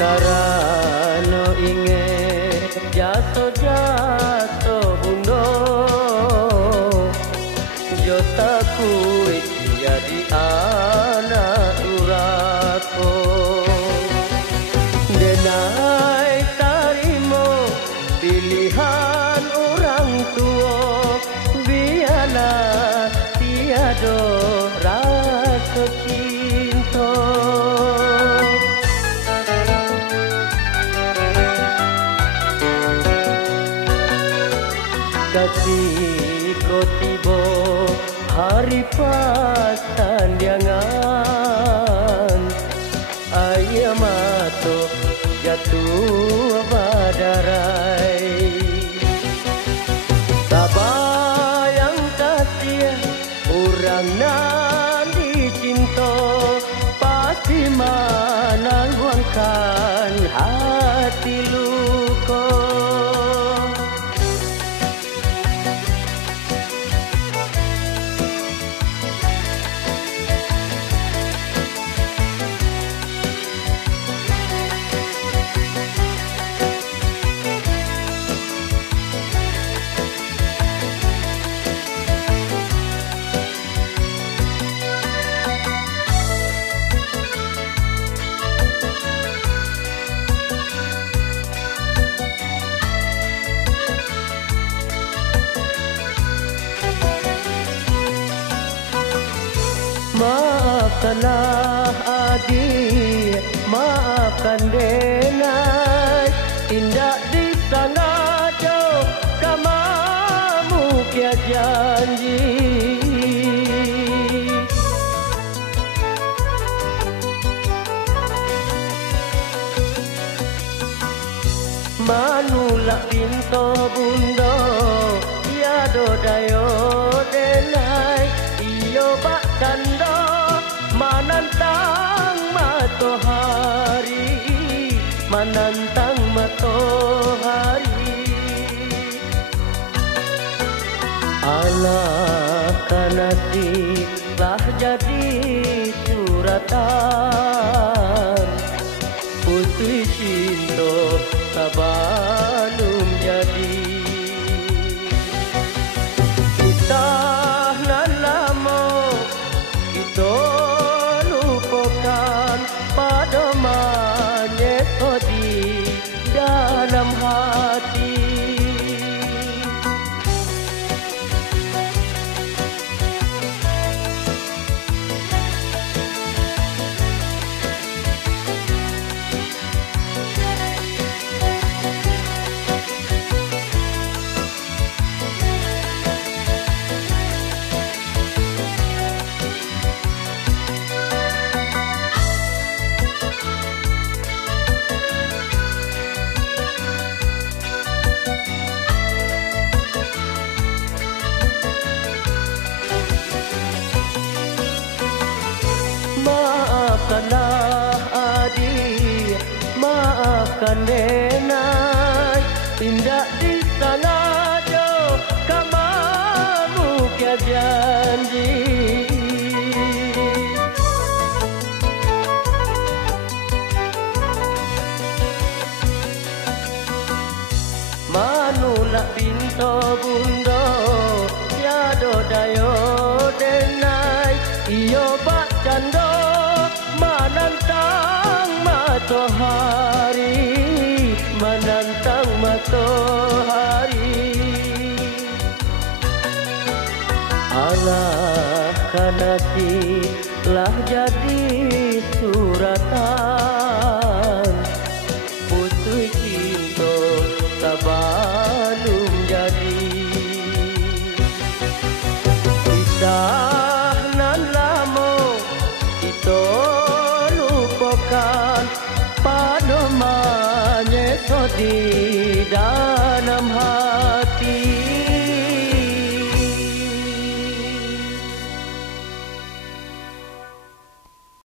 Karano inget jatuh-jatuh bundo Jota kuit jadi anak urako Denai tarimo pilihan orang tua Biarlah tiada rasa cinta Kasih ko tiba hari pasandiangan Ayah mato jatuh badarai Sabayang kasih orang nan dicinta Pasti menangguangkan hati luka Maafkanlah adik, maafkan denai Tindak disengaja kamamu kia janji Manulak pinto bunda Yado dayo denai Iyo bak canda Menantang matahari Menantang matahari Allah kanasi telah jadi suratan Putri cinta sabalum jadi Kita nan lama Kita lupakan pada menyesal di dalam hati Maafkanlah adik, maafkan denai Tindak disengaja kamamu kia janji Manulak pinto bunda Tiada dayo denai Iyo bak canda Menantang matahari Menantang matahari Allah kanasi telah jadi suratan Putri cinta sabalum jadi Kisah nan lama kita lupakan Pada menyesal di dalam hati